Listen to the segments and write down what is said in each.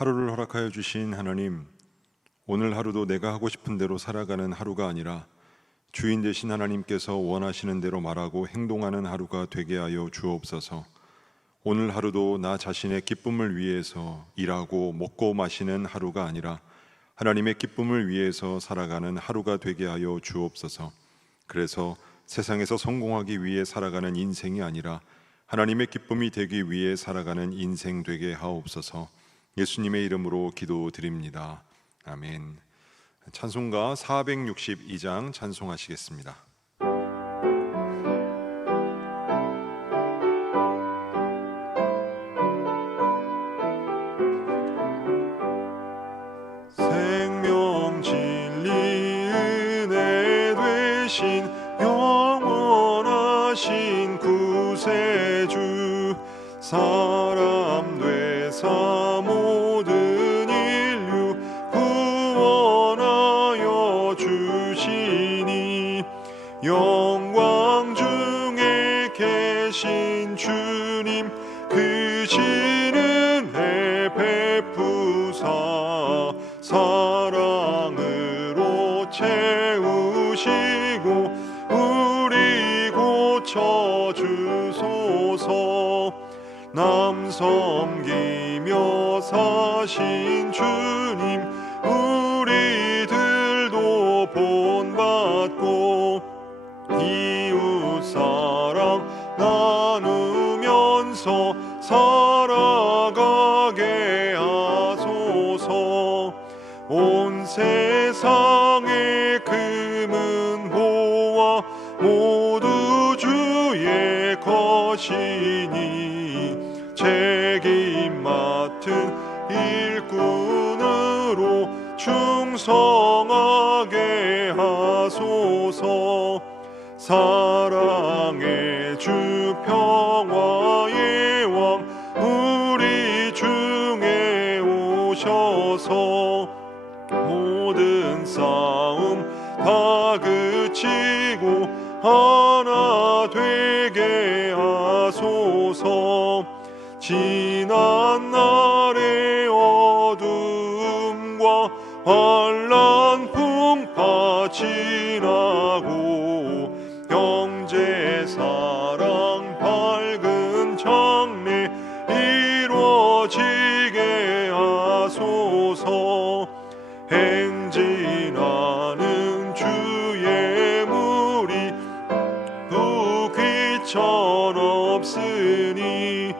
하루를 허락하여 주신 하나님, 오늘 하루도 내가 하고 싶은 대로 살아가는 하루가 아니라 주인 되신 하나님께서 원하시는 대로 말하고 행동하는 하루가 되게 하여 주옵소서. 오늘 하루도 나 자신의 기쁨을 위해서 일하고 먹고 마시는 하루가 아니라 하나님의 기쁨을 위해서 살아가는 하루가 되게 하여 주옵소서. 그래서 세상에서 성공하기 위해 살아가는 인생이 아니라 하나님의 기쁨이 되기 위해 살아가는 인생 되게 하옵소서. 예수님의 이름으로 기도드립니다. 아멘. 찬송가 462장 찬송하시겠습니다. 생명 진리 은혜 되신 영원하신 구세주, 사람 되사 모든 인류 구원하여 주시니, 영광 중에 계신 주님 그 은혜 베푸사 사랑으로 채우시고 우리 고쳐주소서. 남 섬기며 사신 주님 우리들도 본받고 이웃사랑 나누면서 살아가게 하소서. 온 세상의 금은 보화 모두 주의 것이니, 책임 맡은 일꾼으로 충성하게 하소서. 사랑의 주 평화의 왕 우리 중에 오셔서 모든 싸움 다 그치고 하나 되게 하소서. 지난 날의 어둠과 환난 풍파 지나고 형제 사랑 밝은 장래 이루어지게 하소서. 행진하는 주의 무리 부귀천 없으니,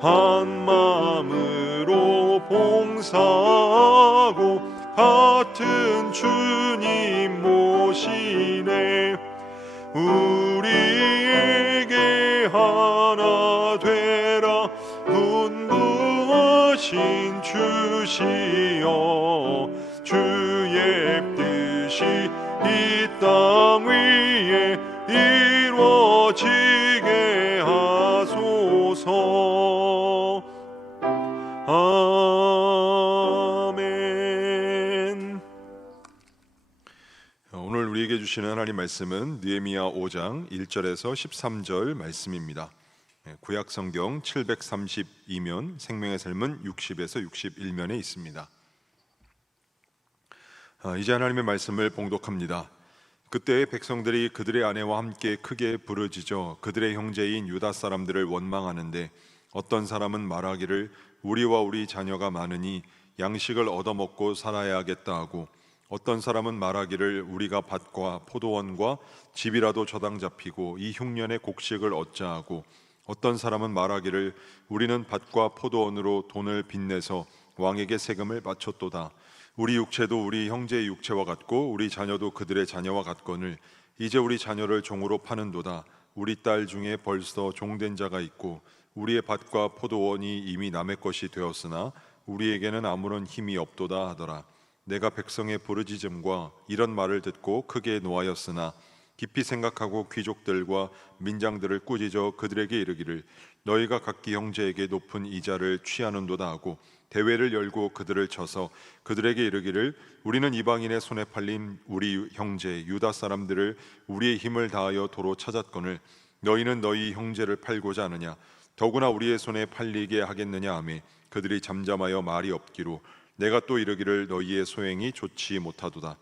한 마음으로 봉사하고 같은 주님 모시네. 우리에게 하나 되라 분부하신 주시여, 주의 뜻이 이 땅 위에 이루어지게 하소서. 아멘. 오늘 우리에게 주시는 하나님 말씀은 느헤미야 5장 1절에서 13절 말씀입니다. 구약 성경 732면, 생명의 삶은 60에서 61면에 있습니다. 이제 하나님의 말씀을 봉독합니다. 그때 백성들이 그들의 아내와 함께 크게 부르짖어 그들의 형제인 유다 사람들을 원망하는데, 어떤 사람은 말하기를 우리와 우리 자녀가 많으니 양식을 얻어먹고 살아야 하겠다 하고, 어떤 사람은 말하기를 우리가 밭과 포도원과 집이라도 저당 잡히고 이 흉년의 곡식을 얻자 하고, 어떤 사람은 말하기를 우리는 밭과 포도원으로 돈을 빚내서 왕에게 세금을 바쳤도다. 우리 육체도 우리 형제의 육체와 같고 우리 자녀도 그들의 자녀와 같거늘 이제 우리 자녀를 종으로 파는도다. 우리 딸 중에 벌써 종된 자가 있고 우리의 밭과 포도원이 이미 남의 것이 되었으나 우리에게는 아무런 힘이 없도다 하더라. 내가 백성의 부르짖음과 이런 말을 듣고 크게 노하였으나, 깊이 생각하고 귀족들과 민장들을 꾸짖어 그들에게 이르기를 너희가 각기 형제에게 높은 이자를 취하는도다 하고, 대회를 열고 그들을 쳐서 그들에게 이르기를 우리는 이방인의 손에 팔린 우리 형제 유다 사람들을 우리의 힘을 다하여 도로 찾았거늘 너희는 너희 형제를 팔고자 하느냐? 더구나 우리의 손에 팔리게 하겠느냐 하매, 그들이 잠잠하여 말이 없기로 내가 또 이르기를 너희의 소행이 좋지 못하도다.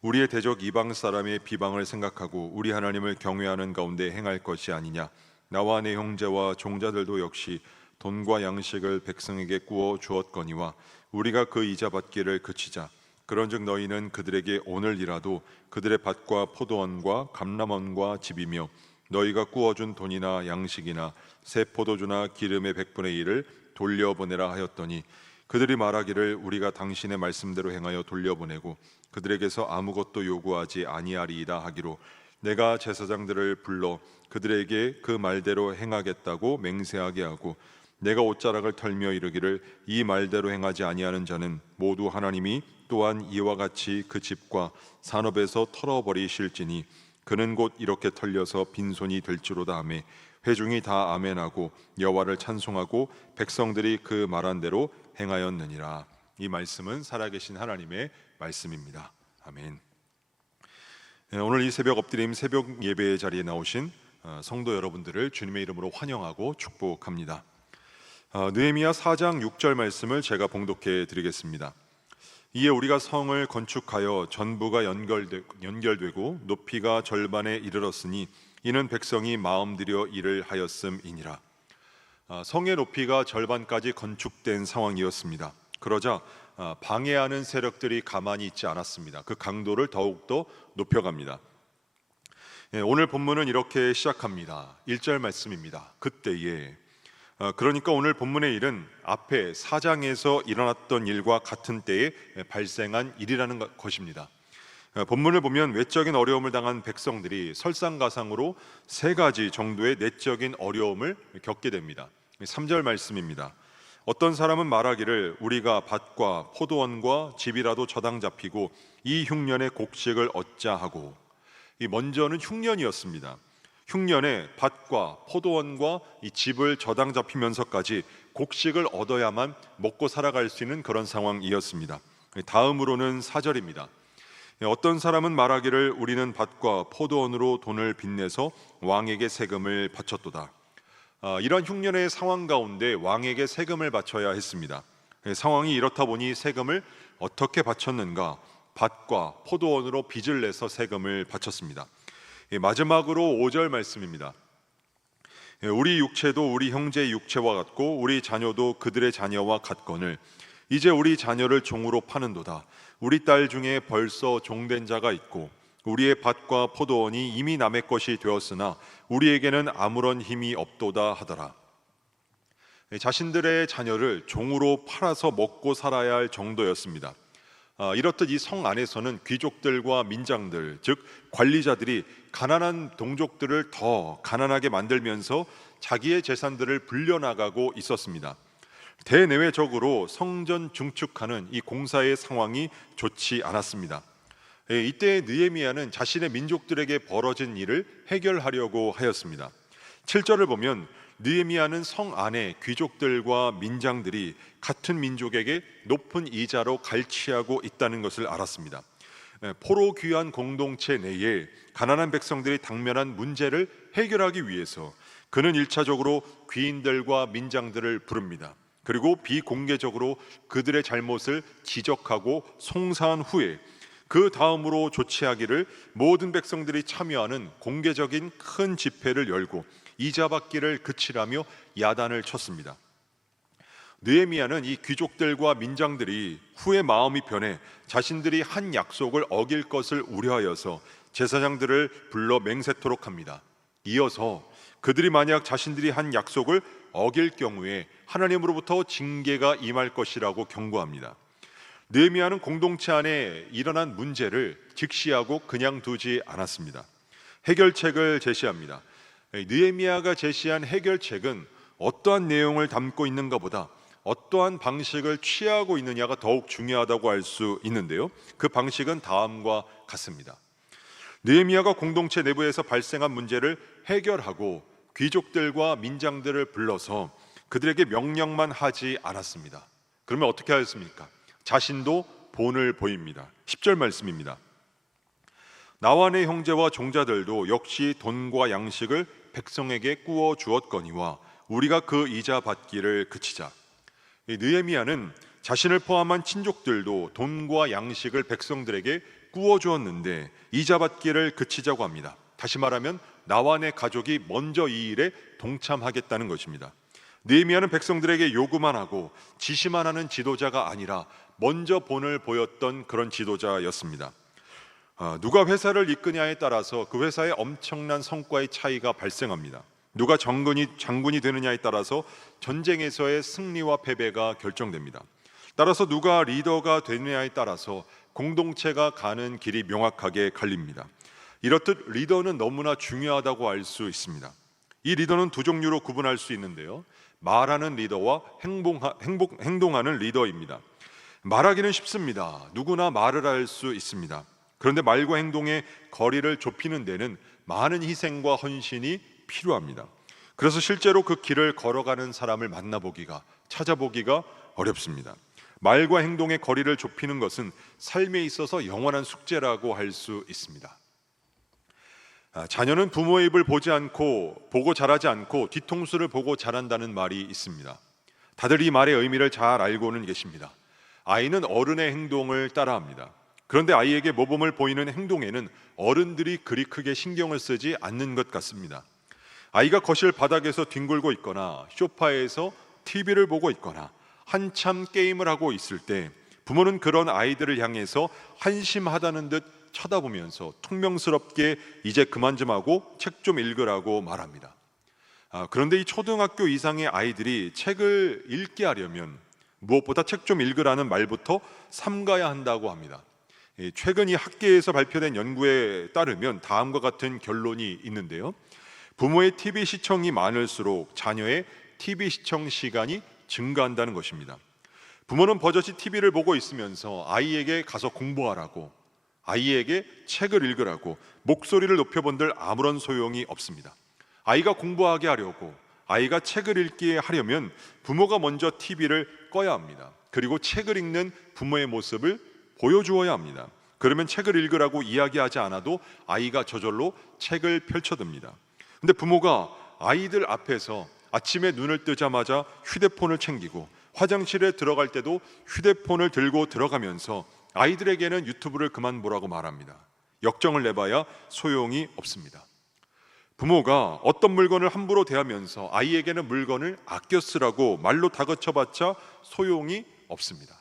우리의 대적 이방 사람의 비방을 생각하고 우리 하나님을 경외하는 가운데 행할 것이 아니냐. 나와 내 형제와 종자들도 역시 돈과 양식을 백성에게 구워 주었거니와 우리가 그 이자 받기를 그치자. 그런즉 너희는 그들에게 오늘이라도 그들의 밭과 포도원과 감람원과 집이며 너희가 구워준 돈이나 양식이나 새 포도주나 기름의 100분의 1을 돌려보내라 하였더니 그들이 말하기를 우리가 당신의 말씀대로 행하여 돌려보내고 그들에게서 아무것도 요구하지 아니하리이다 하기로 내가 제사장들을 불러 그들에게 그 말대로 행하겠다고 맹세하게 하고 내가 옷자락을 털며 이르기를 이 말대로 행하지 아니하는 자는 모두 하나님이 또한 이와 같이 그 집과 산업에서 털어버리실지니 그는 곧 이렇게 털려서 빈손이 될지로다 하매 회중이 다 아멘하고 여호와를 찬송하고 백성들이 그 말한 대로 행하였느니라. 이 말씀은 살아계신 하나님의 말씀입니다. 아멘. 오늘 이 새벽 엎드림 새벽 예배의 자리에 나오신 성도 여러분들을 주님의 이름으로 환영하고 축복합니다. 느헤미야 4장 6절 말씀을 제가 봉독해 드리겠습니다. 이에 우리가 성을 건축하여 전부가 연결되고 높이가 절반에 이르렀으니 이는 백성이 마음들여 일을 하였음이니라. 성의 높이가 절반까지 건축된 상황이었습니다. 그러자 방해하는 세력들이 가만히 있지 않았습니다. 그 강도를 더욱더 높여갑니다. 오늘 본문은 이렇게 시작합니다. 1절 말씀입니다. 그때에, 그러니까 오늘 본문의 일은 앞에 4장에서 일어났던 일과 같은 때에 발생한 일이라는 것입니다. 본문을 보면 외적인 어려움을 당한 백성들이 설상가상으로 3가지 정도의 내적인 어려움을 겪게 됩니다. 3절 말씀입니다. 어떤 사람은 말하기를 우리가 밭과 포도원과 집이라도 저당 잡히고 이 흉년의 곡식을 얻자 하고, 이 먼저는 흉년이었습니다. 흉년에 밭과 포도원과 이 집을 저당 잡히면서까지 곡식을 얻어야만 먹고 살아갈 수 있는 그런 상황이었습니다. 다음으로는 4절입니다. 어떤 사람은 말하기를 우리는 밭과 포도원으로 돈을 빚내서 왕에게 세금을 바쳤도다. 이런 흉년의 상황 가운데 왕에게 세금을 바쳐야 했습니다. 상황이 이렇다 보니 세금을 어떻게 바쳤는가? 밭과 포도원으로 빚을 내서 세금을 바쳤습니다. 마지막으로 5절 말씀입니다. 우리 육체도 우리 형제의 육체와 같고 우리 자녀도 그들의 자녀와 같거늘 이제 우리 자녀를 종으로 파는도다. 우리 딸 중에 벌써 종된 자가 있고 우리의 밭과 포도원이 이미 남의 것이 되었으나 우리에게는 아무런 힘이 없도다 하더라. 자신들의 자녀를 종으로 팔아서 먹고 살아야 할 정도였습니다. 이렇듯 이 성 안에서는 귀족들과 민장들, 즉 관리자들이 가난한 동족들을 더 가난하게 만들면서 자기의 재산들을 불려나가고 있었습니다. 대내외적으로 성전 중축하는 이 공사의 상황이 좋지 않았습니다. 이때 느헤미야는 자신의 민족들에게 벌어진 일을 해결하려고 하였습니다. 7절을 보면 느헤미야는 성 안에 귀족들과 민장들이 같은 민족에게 높은 이자로 갈취하고 있다는 것을 알았습니다. 포로 귀환 공동체 내에 가난한 백성들이 당면한 문제를 해결하기 위해서 그는 1차적으로 귀인들과 민장들을 부릅니다. 그리고 비공개적으로 그들의 잘못을 지적하고 송사한 후에 그 다음으로 조치하기를 모든 백성들이 참여하는 공개적인 큰 집회를 열고 이자 받기를 그치라며 야단을 쳤습니다. 느헤미야는 이 귀족들과 민장들이 후에 마음이 변해 자신들이 한 약속을 어길 것을 우려하여서 제사장들을 불러 맹세토록 합니다. 이어서 그들이 만약 자신들이 한 약속을 어길 경우에 하나님으로부터 징계가 임할 것이라고 경고합니다. 느헤미야는 공동체 안에 일어난 문제를 직시하고 그냥 두지 않았습니다. 해결책을 제시합니다. 느헤미야가 제시한 해결책은 어떠한 내용을 담고 있는가 보다 어떠한 방식을 취하고 있느냐가 더욱 중요하다고 할 수 있는데요. 그 방식은 다음과 같습니다. 느헤미야가 공동체 내부에서 발생한 문제를 해결하고 귀족들과 민장들을 불러서 그들에게 명령만 하지 않았습니다. 그러면 어떻게 하였습니까? 자신도 본을 보입니다. 10절 말씀입니다. 나와 내 형제와 종자들도 역시 돈과 양식을 백성에게 구워 주었거니와 우리가 그 이자 받기를 그치자. 이 느헤미야는 자신을 포함한 친족들도 돈과 양식을 백성들에게 구워 주었는데 이자받기를 그치자고 합니다. 다시 말하면 나와 내 가족이 먼저 이 일에 동참하겠다는 것입니다. 느헤미야는 백성들에게 요구만 하고 지시만 하는 지도자가 아니라 먼저 본을 보였던 그런 지도자였습니다. 누가 회사를 이끄냐에 따라서 그 회사의 엄청난 성과의 차이가 발생합니다. 누가 장군이 되느냐에 따라서 전쟁에서의 승리와 패배가 결정됩니다. 따라서 누가 리더가 되느냐에 따라서 공동체가 가는 길이 명확하게 갈립니다. 이렇듯 리더는 너무나 중요하다고 알 수 있습니다. 이 리더는 두 종류로 구분할 수 있는데요. 말하는 리더와 행동하는 리더입니다. 말하기는 쉽습니다. 누구나 말을 할 수 있습니다. 그런데 말과 행동의 거리를 좁히는 데는 많은 희생과 헌신이 필요합니다. 그래서 실제로 그 길을 걸어가는 사람을 만나보기가, 찾아보기가 어렵습니다. 말과 행동의 거리를 좁히는 것은 삶에 있어서 영원한 숙제라고 할 수 있습니다. 자녀는 부모의 입을 보고 자라지 않고 뒤통수를 보고 자란다는 말이 있습니다. 다들 이 말의 의미를 잘 알고는 계십니다. 아이는 어른의 행동을 따라합니다. 그런데 아이에게 모범을 보이는 행동에는 어른들이 그리 크게 신경을 쓰지 않는 것 같습니다. 아이가 거실 바닥에서 뒹굴고 있거나 소파에서 TV를 보고 있거나 한참 게임을 하고 있을 때 부모는 그런 아이들을 향해서 한심하다는 듯 쳐다보면서 퉁명스럽게 이제 그만 좀 하고 책 좀 읽으라고 말합니다. 그런데 이 초등학교 이상의 아이들이 책을 읽게 하려면 무엇보다 책 좀 읽으라는 말부터 삼가야 한다고 합니다. 최근 이 학계에서 발표된 연구에 따르면 다음과 같은 결론이 있는데요. 부모의 TV 시청이 많을수록 자녀의 TV 시청 시간이 증가한다는 것입니다. 부모는 버젓이 TV를 보고 있으면서 아이에게 가서 공부하라고, 아이에게 책을 읽으라고 목소리를 높여본들 아무런 소용이 없습니다. 아이가 공부하게 하려고, 아이가 책을 읽게 하려면 부모가 먼저 TV를 꺼야 합니다. 그리고 책을 읽는 부모의 모습을 보여주어야 합니다. 그러면 책을 읽으라고 이야기하지 않아도 아이가 저절로 책을 펼쳐듭니다. 근데 부모가 아이들 앞에서 아침에 눈을 뜨자마자 휴대폰을 챙기고 화장실에 들어갈 때도 휴대폰을 들고 들어가면서 아이들에게는 유튜브를 그만 보라고 말합니다. 역정을 내봐야 소용이 없습니다. 부모가 어떤 물건을 함부로 대하면서 아이에게는 물건을 아껴 쓰라고 말로 다그쳐봤자 소용이 없습니다.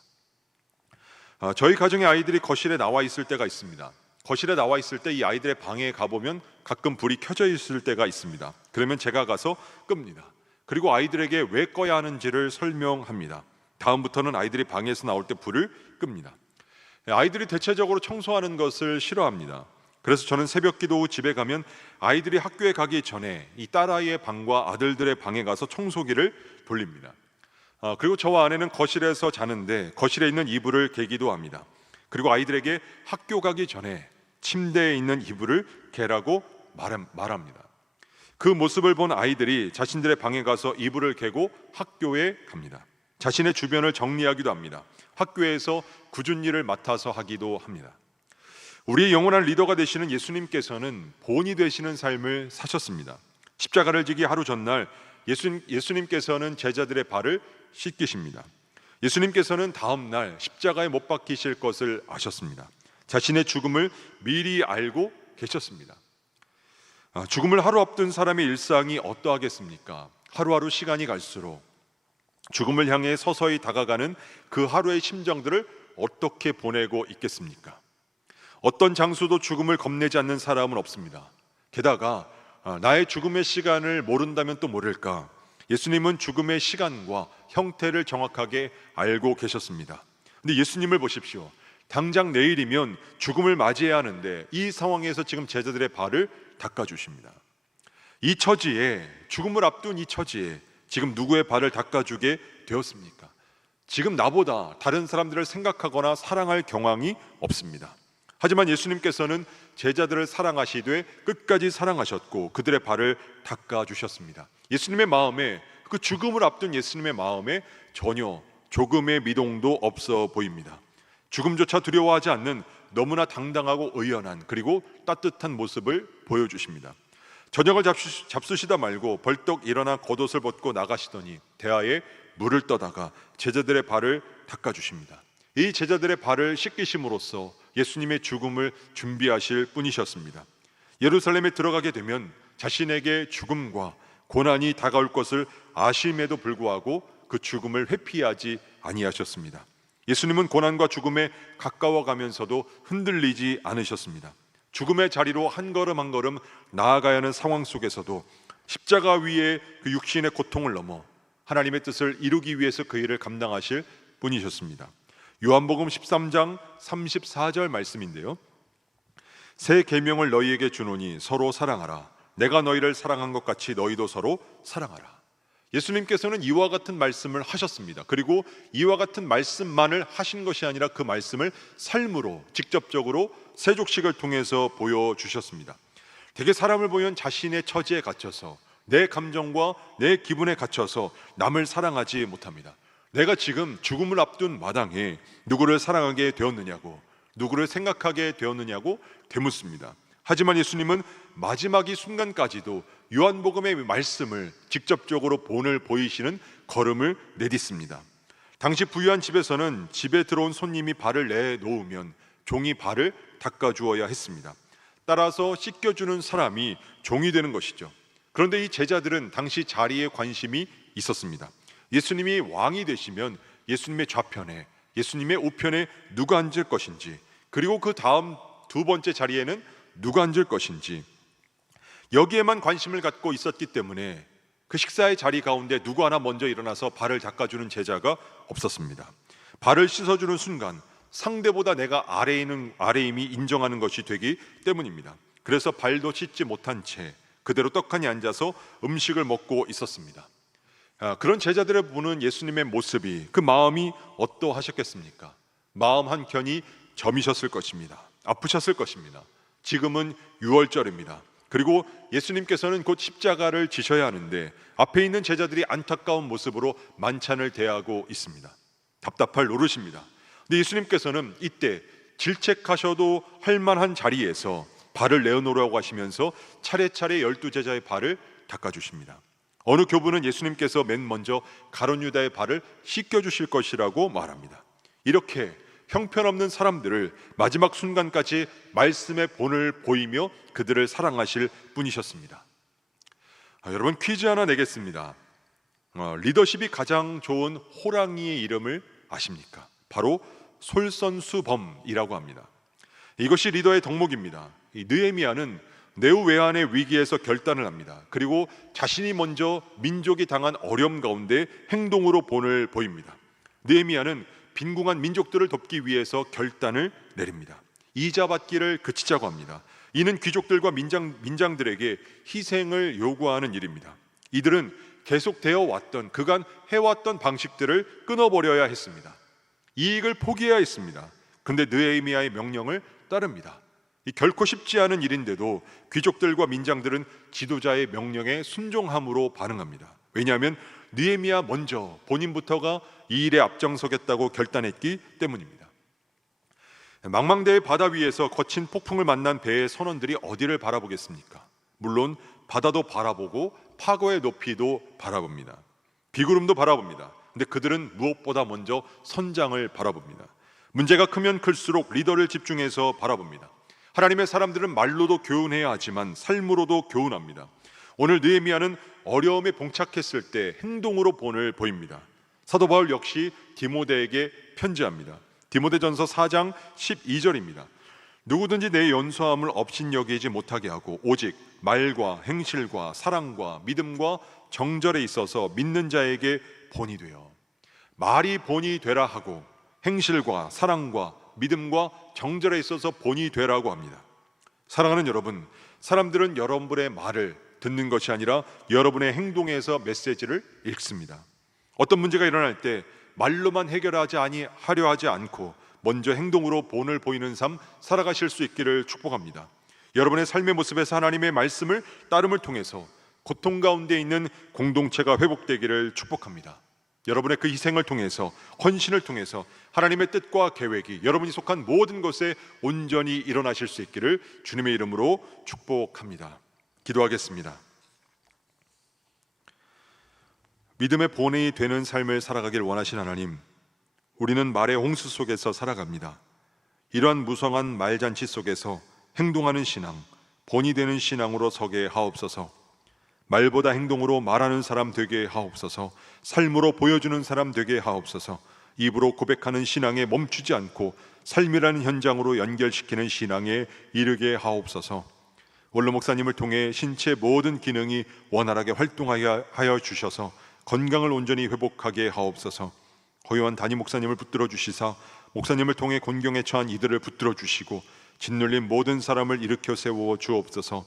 저희 가정의 아이들이 거실에 나와 있을 때가 있습니다. 거실에 나와 있을 때 이 아이들의 방에 가보면 가끔 불이 켜져 있을 때가 있습니다. 그러면 제가 가서 끕니다. 그리고 아이들에게 왜 꺼야 하는지를 설명합니다. 다음부터는 아이들이 방에서 나올 때 불을 끕니다. 아이들이 대체적으로 청소하는 것을 싫어합니다. 그래서 저는 새벽 기도 후 집에 가면 아이들이 학교에 가기 전에 이 딸아이의 방과 아들들의 방에 가서 청소기를 돌립니다. 그리고 저와 아내는 거실에서 자는데 거실에 있는 이불을 개기도 합니다. 그리고 아이들에게 학교 가기 전에 침대에 있는 이불을 개라고 말합니다. 그 모습을 본 아이들이 자신들의 방에 가서 이불을 개고 학교에 갑니다. 자신의 주변을 정리하기도 합니다. 학교에서 굳은 일을 맡아서 하기도 합니다. 우리의 영원한 리더가 되시는 예수님께서는 본이 되시는 삶을 사셨습니다. 십자가를 지기 하루 전날 예수님께서는 제자들의 발을 씻기십니다. 예수님께서는 다음 날 십자가에 못 박히실 것을 아셨습니다. 자신의 죽음을 미리 알고 계셨습니다. 죽음을 하루 앞둔 사람의 일상이 어떠하겠습니까? 하루하루 시간이 갈수록 죽음을 향해 서서히 다가가는 그 하루의 심정들을 어떻게 보내고 있겠습니까? 어떤 장수도 죽음을 겁내지 않는 사람은 없습니다. 게다가 나의 죽음의 시간을 모른다면 또 모를까, 예수님은 죽음의 시간과 형태를 정확하게 알고 계셨습니다. 근데 예수님을 보십시오. 당장 내일이면 죽음을 맞이해야 하는데 이 상황에서 지금 제자들의 발을 닦아주십니다. 이 처지에, 죽음을 앞둔 이 처지에 지금 누구의 발을 닦아주게 되었습니까? 지금 나보다 다른 사람들을 생각하거나 사랑할 경황이 없습니다. 하지만 예수님께서는 제자들을 사랑하시되 끝까지 사랑하셨고 그들의 발을 닦아주셨습니다. 예수님의 마음에, 그 죽음을 앞둔 예수님의 마음에 전혀 조금의 미동도 없어 보입니다. 죽음조차 두려워하지 않는 너무나 당당하고 의연한, 그리고 따뜻한 모습을 보여주십니다. 저녁을 잡수시다 말고 벌떡 일어나 겉옷을 벗고 나가시더니 대하에 물을 떠다가 제자들의 발을 닦아주십니다. 이 제자들의 발을 씻기심으로써 예수님의 죽음을 준비하실 분이셨습니다. 예루살렘에 들어가게 되면 자신에게 죽음과 고난이 다가올 것을 아심에도 불구하고 그 죽음을 회피하지 아니하셨습니다. 예수님은 고난과 죽음에 가까워가면서도 흔들리지 않으셨습니다. 죽음의 자리로 한 걸음 한 걸음 나아가야 하는 상황 속에서도 십자가 위에 그 육신의 고통을 넘어 하나님의 뜻을 이루기 위해서 그 일을 감당하실 분이셨습니다. 요한복음 13장 34절 말씀인데요, 새 계명을 너희에게 주노니 서로 사랑하라. 내가 너희를 사랑한 것 같이 너희도 서로 사랑하라. 예수님께서는 이와 같은 말씀을 하셨습니다. 그리고 이와 같은 말씀만을 하신 것이 아니라 그 말씀을 삶으로 직접적으로 세족식을 통해서 보여주셨습니다. 대개 사람을 보면 자신의 처지에 갇혀서 내 감정과 내 기분에 갇혀서 남을 사랑하지 못합니다. 내가 지금 죽음을 앞둔 마당에 누구를 사랑하게 되었느냐고, 누구를 생각하게 되었느냐고 되묻습니다. 하지만 예수님은 마지막 이 순간까지도 요한복음의 말씀을 직접적으로 본을 보이시는 걸음을 내딛습니다. 당시 부유한 집에서는 집에 들어온 손님이 발을 내놓으면 종이 발을 닦아주어야 했습니다. 따라서 씻겨주는 사람이 종이 되는 것이죠. 그런데 이 제자들은 당시 자리에 관심이 있었습니다. 예수님이 왕이 되시면 예수님의 좌편에, 예수님의 우편에 누가 앉을 것인지, 그리고 그 다음 두 번째 자리에는 누가 앉을 것인지, 여기에만 관심을 갖고 있었기 때문에 그 식사의 자리 가운데 누구 하나 먼저 일어나서 발을 닦아주는 제자가 없었습니다. 발을 씻어주는 순간 상대보다 내가 아래임이 인정하는 것이 되기 때문입니다. 그래서 발도 씻지 못한 채 그대로 떡하니 앉아서 음식을 먹고 있었습니다. 그런 제자들을 보는 예수님의 모습이, 그 마음이 어떠하셨겠습니까? 마음 한켠이 저미셨을 것입니다. 아프셨을 것입니다. 지금은 6월절입니다. 그리고 예수님께서는 곧 십자가를 지셔야 하는데 앞에 있는 제자들이 안타까운 모습으로 만찬을 대하고 있습니다. 답답할 노릇입니다. 근데 예수님께서는 이때 질책하셔도 할 만한 자리에서 발을 내어놓으라고 하시면서 차례차례 12제자의 발을 닦아주십니다. 어느 교부는 예수님께서 맨 먼저 가룟 유다의 발을 씻겨주실 것이라고 말합니다. 이렇게 형편없는 사람들을 마지막 순간까지 말씀의 본을 보이며 그들을 사랑하실 분이셨습니다. 여러분, 퀴즈 하나 내겠습니다. 리더십이 가장 좋은 호랑이의 이름을 아십니까? 바로 솔선수범이라고 합니다. 이것이 리더의 덕목입니다. 이 느헤미야는 네후외환의 위기에서 결단을 합니다. 그리고 자신이 먼저 민족이 당한 어려움 가운데 행동으로 본을 보입니다. 느헤미야는 빈궁한 민족들을 돕기 위해서 결단을 내립니다. 이자 받기를 그치자고 합니다. 이는 귀족들과 민장들에게 희생을 요구하는 일입니다. 이들은 계속되어 왔던, 그간 해왔던 방식들을 끊어버려야 했습니다. 이익을 포기해야 했습니다. 그런데 느헤미야의 명령을 따릅니다. 결코 쉽지 않은 일인데도 귀족들과 민장들은 지도자의 명령에 순종함으로 반응합니다. 왜냐하면 느헤미야 먼저 본인부터가 이 일에 앞장서겠다고 결단했기 때문입니다. 망망대해 바다 위에서 거친 폭풍을 만난 배의 선원들이 어디를 바라보겠습니까? 물론 바다도 바라보고 파고의 높이도 바라봅니다. 비구름도 바라봅니다. 근데 그들은 무엇보다 먼저 선장을 바라봅니다. 문제가 크면 클수록 리더를 집중해서 바라봅니다. 하나님의 사람들은 말로도 교훈해야 하지만 삶으로도 교훈합니다. 오늘 느헤미야는 어려움에 봉착했을 때 행동으로 본을 보입니다. 사도 바울 역시 디모데에게 편지합니다. 디모데전서 4장 12절입니다. 누구든지 내 연소함을 업신여기지 못하게 하고 오직 말과 행실과 사랑과 믿음과 정절에 있어서 믿는 자에게 본이 되어, 말이 본이 되라 하고 행실과 사랑과 믿음과 정절에 있어서 본이 되라고 합니다. 사랑하는 여러분, 사람들은 여러분의 말을 듣는 것이 아니라 여러분의 행동에서 메시지를 읽습니다. 어떤 문제가 일어날 때 말로만 하려 하지 않고 먼저 행동으로 본을 보이는 삶 살아가실 수 있기를 축복합니다. 여러분의 삶의 모습에서 하나님의 말씀을 따름을 통해서 고통 가운데 있는 공동체가 회복되기를 축복합니다. 여러분의 그 희생을 통해서, 헌신을 통해서 하나님의 뜻과 계획이 여러분이 속한 모든 것에 온전히 일어나실 수 있기를 주님의 이름으로 축복합니다. 기도하겠습니다. 믿음의 본이 되는 삶을 살아가길 원하신 하나님, 우리는 말의 홍수 속에서 살아갑니다. 이러한 무성한 말잔치 속에서 행동하는 신앙, 본이 되는 신앙으로 서게 하옵소서. 말보다 행동으로 말하는 사람 되게 하옵소서. 삶으로 보여주는 사람 되게 하옵소서. 입으로 고백하는 신앙에 멈추지 않고 삶이라는 현장으로 연결시키는 신앙에 이르게 하옵소서. 원로 목사님을 통해 신체 모든 기능이 원활하게 활동하여 주셔서 건강을 온전히 회복하게 하옵소서. 고요한 담임 목사님을 붙들어 주시사 목사님을 통해 곤경에 처한 이들을 붙들어 주시고 짓눌린 모든 사람을 일으켜 세워 주옵소서.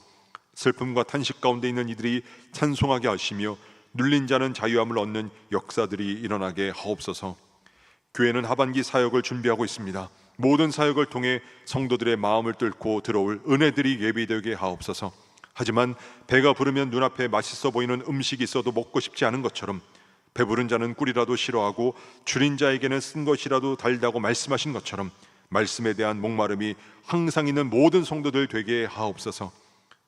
슬픔과 탄식 가운데 있는 이들이 찬송하게 하시며 눌린 자는 자유함을 얻는 역사들이 일어나게 하옵소서. 교회는 하반기 사역을 준비하고 있습니다. 모든 사역을 통해 성도들의 마음을 뚫고 들어올 은혜들이 예비되게 하옵소서. 하지만 배가 부르면 눈앞에 맛있어 보이는 음식이 있어도 먹고 싶지 않은 것처럼 배부른 자는 꿀이라도 싫어하고 줄인 자에게는 쓴 것이라도 달다고 말씀하신 것처럼 말씀에 대한 목마름이 항상 있는 모든 성도들 되게 하옵소서.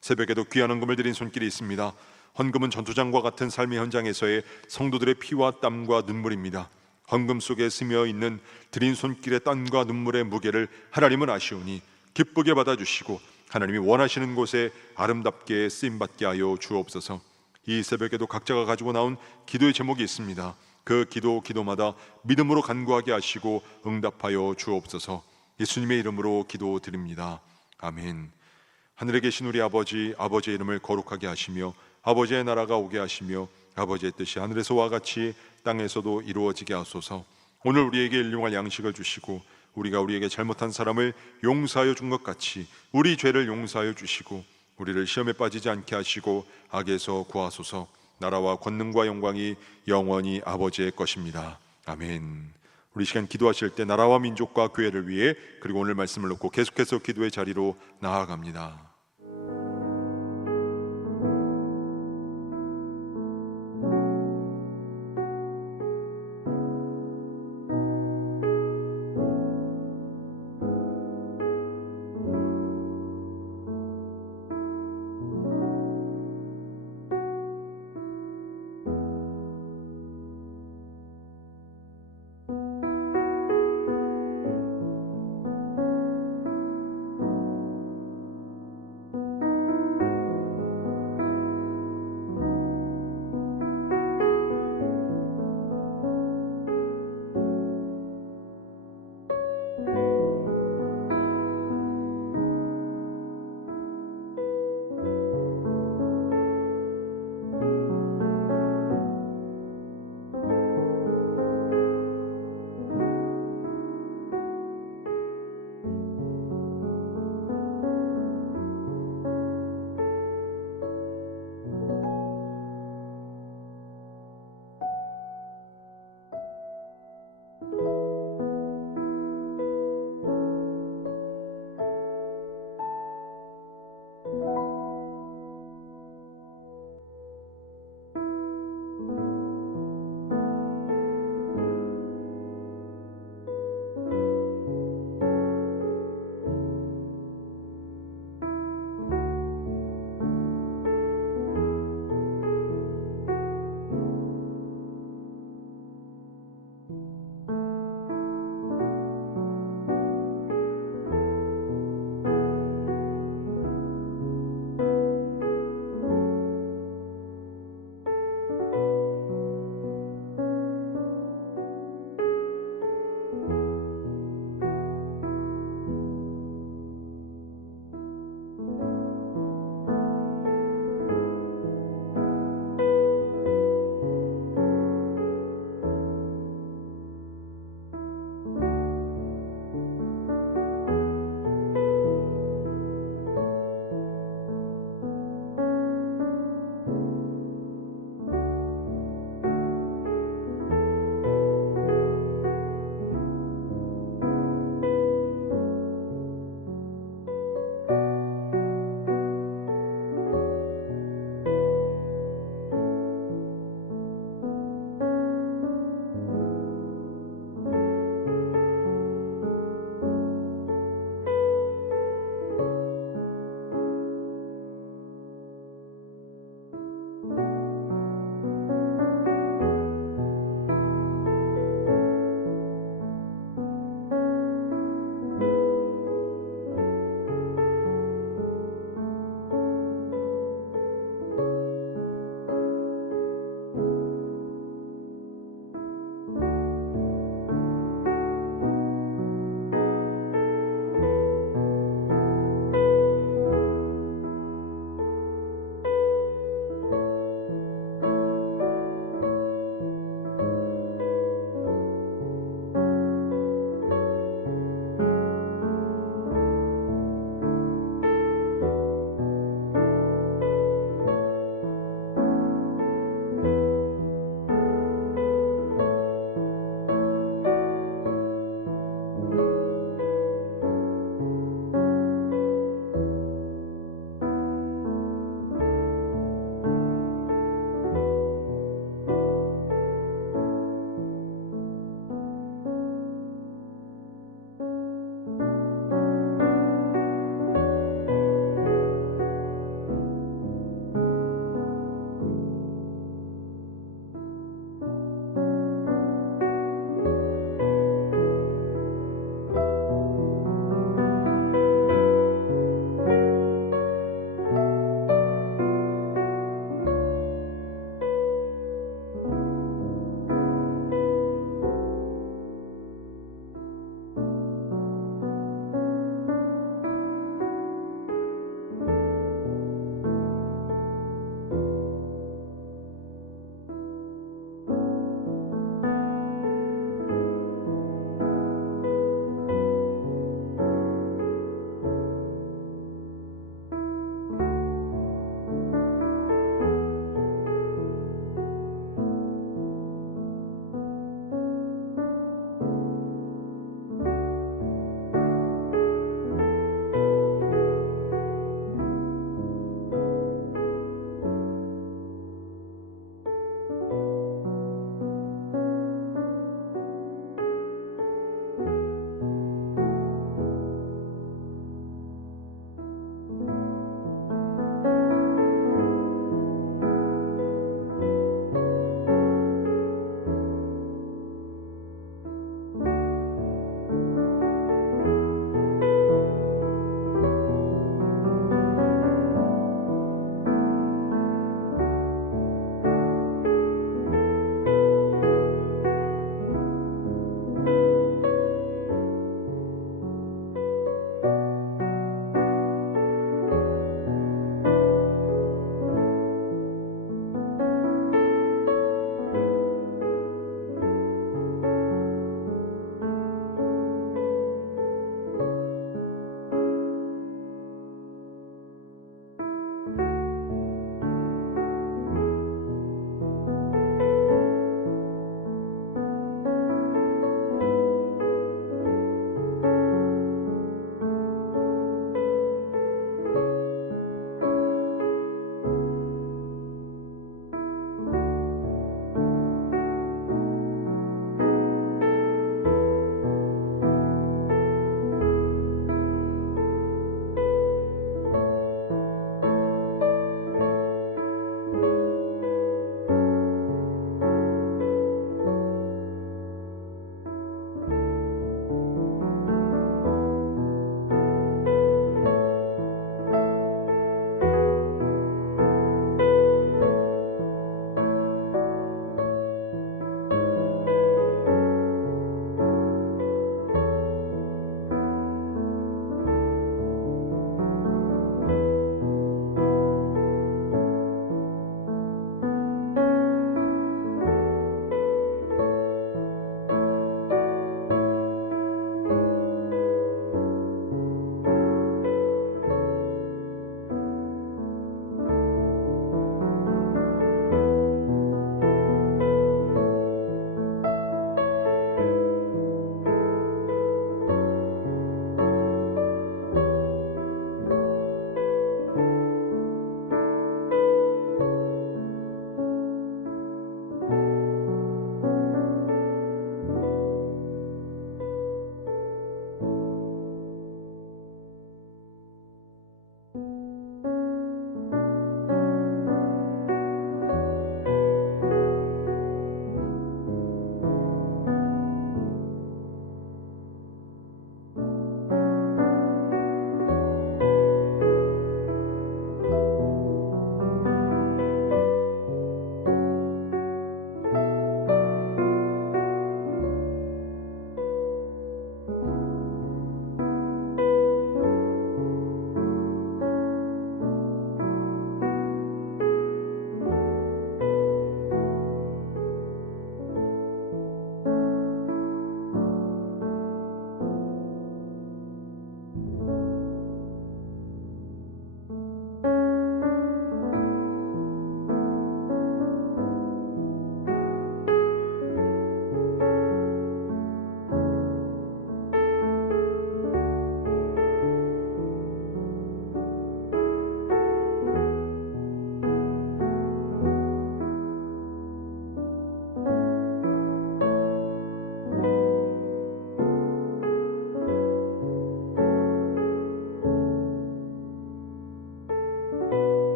새벽에도 귀한 헌금을 드린 손길이 있습니다. 헌금은 전투장과 같은 삶의 현장에서의 성도들의 피와 땀과 눈물입니다. 헌금 속에 스며 있는 드린 손길의 땀과 눈물의 무게를 하나님은 아시오니 기쁘게 받아주시고 하나님이 원하시는 곳에 아름답게 쓰임받게 하여 주옵소서. 이 새벽에도 각자가 가지고 나온 기도의 제목이 있습니다. 그 기도마다 믿음으로 간구하게 하시고 응답하여 주옵소서. 예수님의 이름으로 기도드립니다. 아멘. 하늘에 계신 우리 아버지, 아버지의 이름을 거룩하게 하시며 아버지의 나라가 오게 하시며 아버지의 뜻이 하늘에서와 같이 땅에서도 이루어지게 하소서. 오늘 우리에게 일용할 양식을 주시고 우리가 우리에게 잘못한 사람을 용서하여 준 것 같이 우리 죄를 용서하여 주시고 우리를 시험에 빠지지 않게 하시고 악에서 구하소서. 나라와 권능과 영광이 영원히 아버지의 것입니다. 아멘. 우리 시간 기도하실 때 나라와 민족과 교회를 위해 그리고 오늘 말씀을 놓고 계속해서 기도의 자리로 나아갑니다.